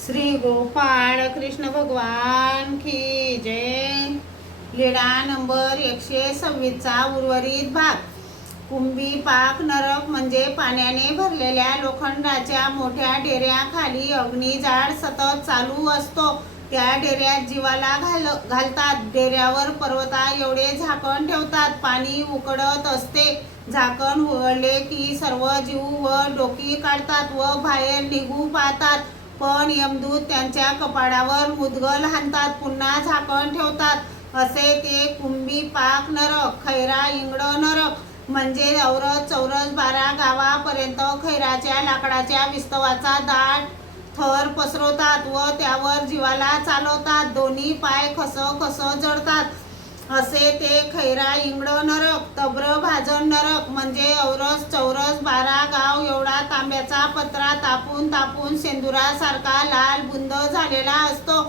श्री गोपाळ कृष्ण भगवान की जय। लीळा नंबर 126चा उर्वरित भाग। कुंभी पाक नरक म्हणजे पाण्याने भरलेल्या लोखंडाच्या मोठ्या डेऱ्याखाली अग्निजाळ सतत चालू असतो। त्या डेऱ्यात जीवाला घालतात। डेऱ्यावर पर्वता एवढे झाकण ठेवतात। पाणी उकळत असते। झाकण उघडले की सर्व जीव व डोकी काढतात व बाहेर निघू पाहतात, पण यमदूत त्यांच्या कपाळावर मुदगल हाणतात, पुन्हा झाकण ठेवतात। असे ते कुंभी पाक नरक। खैरा इंगळ नरक म्हणजे औरच चौरस 12 गावापर्यंत खैराच्या लाकडाच्या विस्तवाचा दाट थर पसरवतात व त्यावर जीवाला चालवतात। दोन्ही पाय खस जळतात। असे ते खैरा इंगळ नरक। तब्र भाजन नरक म्हणजे औरस चौरस 12 गाव एवढा तांब्याचा पत्रा तापून सेंदुरासारखा लाल बुंद झालेला असतो,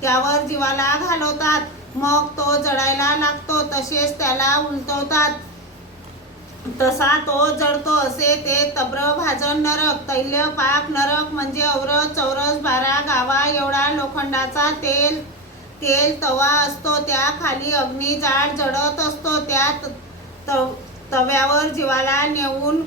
त्यावर जीवाला घालवतात, मग तो जळायला लागतो। तसेच त्याला उलटवतात, तसा तो जळतो। असे ते तब्र भाजन नरक। तैल पाक नरक म्हणजे औरस चौरस 12 गावा एवढा लोखंडाचा तेल तवा असतो, त्या खाली अग्निजाळ जळत असतो। त्या तव्यावर जीवाला नेऊन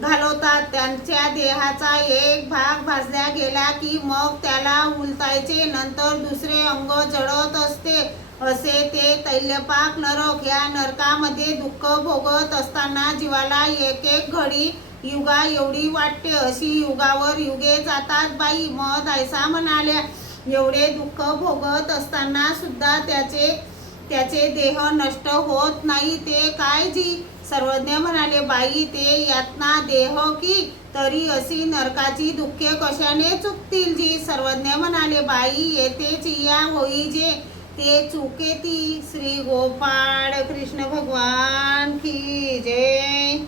घालवतात। त्यांच्या देहाचा एक भाग भाजला गेला की मग त्याला उलटायचे, नंतर दुसरे अंग जळत असते। असे ते तैलपाक नरक। या नरकामध्ये दुःख भोगत असताना जीवाला एक घडी युगा एवढी वाटते। अशी युगावर युगे जातात बाई। महदायसा म्हणाल्या, एवढे दुःख भोगत असताना सुद्धा त्याचे देह नष्ट होत नाही, ते काय जी? सर्वज्ञ म्हणाले, बाई ते यातना देह की, तरी अशी नरकाची दुःखे कशाने चुकतील जी? सर्वज्ञ म्हणाले, बाई येथेच या होई जे ते चुकेती। श्री गोपाळ कृष्ण भगवान की जय।